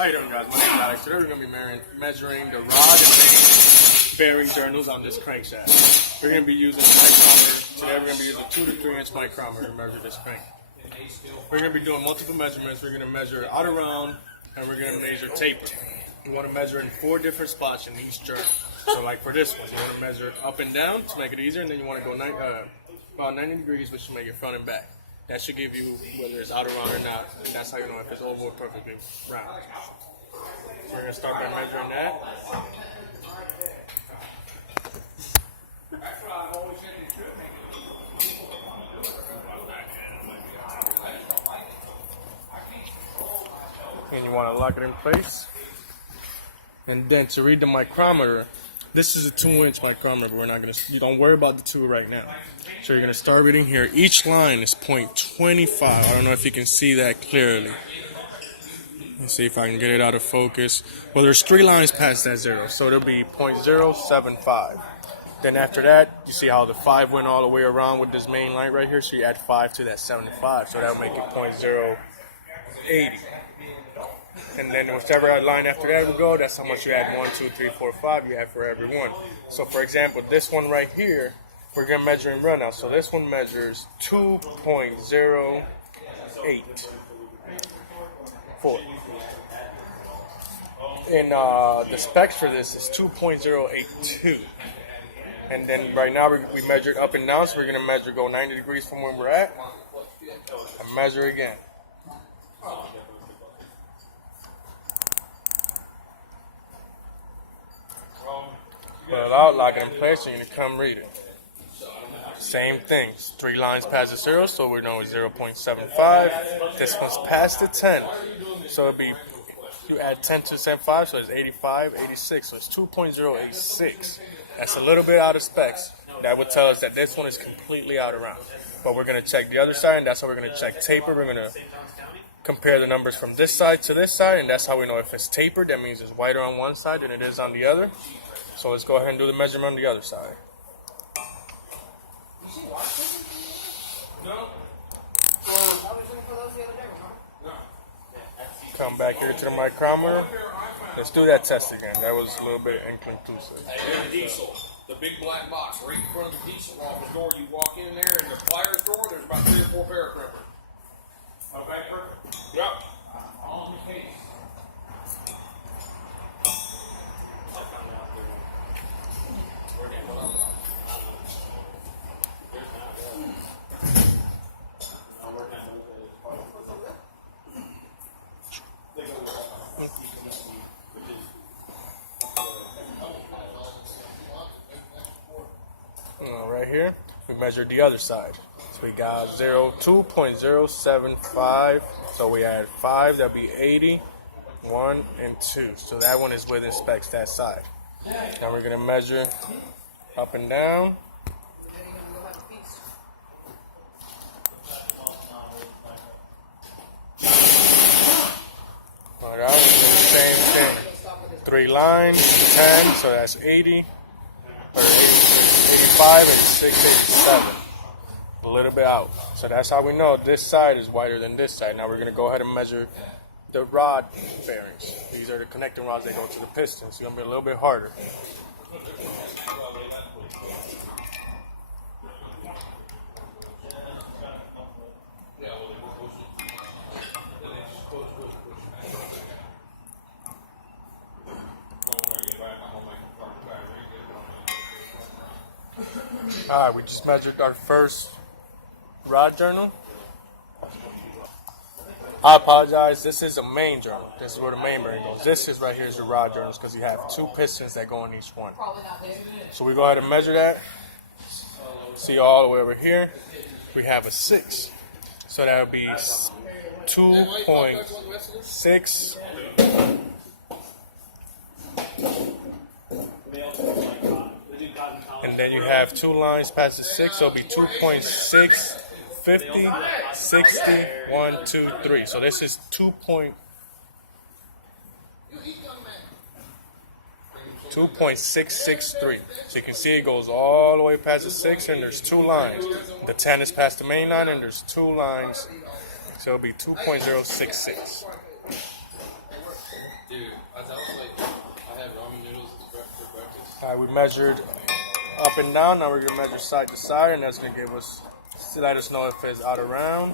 How you doing, guys? My name is Alex. Today we're going to be measuring the rod and main bearing journals on this crankshaft. We're going to be using a micrometer. Today we're going to be using a 2 to 3 inch micrometer to measure this crank. We're going to be doing multiple measurements. We're going to measure out around and we're going to measure taper. You want to measure in 4 different spots in each journal. So like for this one, you want to measure up and down to make it easier, and then you want to go about 90 degrees, which should make it front and back. That should give you whether it's out around or not, and that's how you know if it's oval or perfectly round. We're going to start by measuring that. And you want to lock it in place. And then to read the micrometer, this is a 2-inch micrometer, but we're not going to, you don't worry about the 2 right now. So you're going to start reading here. Each line is 0.25. I don't know if you can see that clearly. Let's see if I can get it out of focus. Well, there's 3 lines past that 0, so it'll be 0.075. Then after that, you see how the 5 went all the way around with this main line right here, so you add 5 to that 75, so that'll make it 0.080. And then whichever line after that will go, that's how much you add. 1, 2, 3, 4, 5 you have for every one. So for example, this one right here, we're going to measure in run out. So this one measures 2.084. And the specs for this is 2.082. And then right now we measured up and down, so we're going to measure, go 90 degrees from where we're at, and measure again. Put it out, lock it in place, and you're going to come read it. Same thing, 3 lines past the 0, so we know it's 0.75. This one's past the 10, so it'll be, you add 10 to 75, so it's 85, 86, so it's 2.086. That's a little bit out of specs. That would tell us that this one is completely out of round. But we're going to check the other side, and that's how we're going to check taper. We're going to compare the numbers from this side to this side, and that's how we know if it's tapered. That means it's wider on one side than it is on the other. So let's go ahead and do the measurement on the other side. Come back here to the micrometer. Let's do that test again. That was a little bit inconclusive. Hey, diesel. The big black box right in front of the diesel office door. You walk in there, and the pliers door, there's about 3 or 4 pair of crimpers. Okay, perfect. Yep. On the case. Right here, we measured the other side. So we got 2.075. So we add 5, that'll be 80, 1, and 2. So that one is within specs, that side. Now we're going to measure up and down. Alright, same thing. 3 lines, 10, so that's 80, or 85 and 687. A little bit out. So that's how we know this side is wider than this side. Now we're going to go ahead and measure the rod bearings. These are the connecting rods that go to the pistons. It's going to be a little bit harder. Alright, we just measured our first rod journal. I apologize, this is a main journal. This is where the main bearing goes. This is right here is your rod journals because you have 2 pistons that go in each one. So we go ahead and measure that. See all the way over here. We have a 6. So that would be 2.6. And then you have 2 lines past the 6, so it'll be 2.6, 50, 60, 1, 2, 3. So this is 2.663. So you can see it goes all the way past the 6, and there's 2 lines. The 10 is past the main line, and there's 2 lines. So it'll be 2.066. Dude, I was like, I had ramen noodles for breakfast. All right, we measured up and down. Now we're gonna measure side to side, and that's gonna give us to let us know if it's out of round.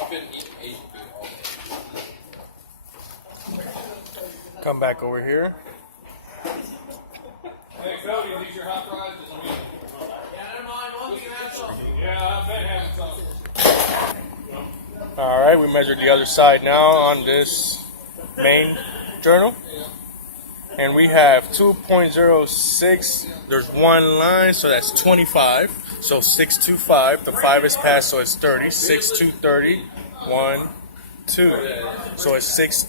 I've been eating Asian food all day. Come back over here. Hey, Cody, these your hot fries this week? Yeah, never mind. Well, you can have some. Yeah, I've been having some. All right, we measured the other side now on this main journal. And we have 2.06. There's one line, so that's 25. So 625. The 5 is passed, so it's 30. 6, 2, 30. 1, 2. So it's 6,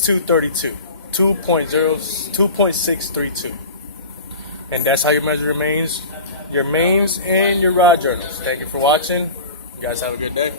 2, 32. 2.632. And that's how you measure your mains and your rod journals. Thank you for watching. You guys have a good day.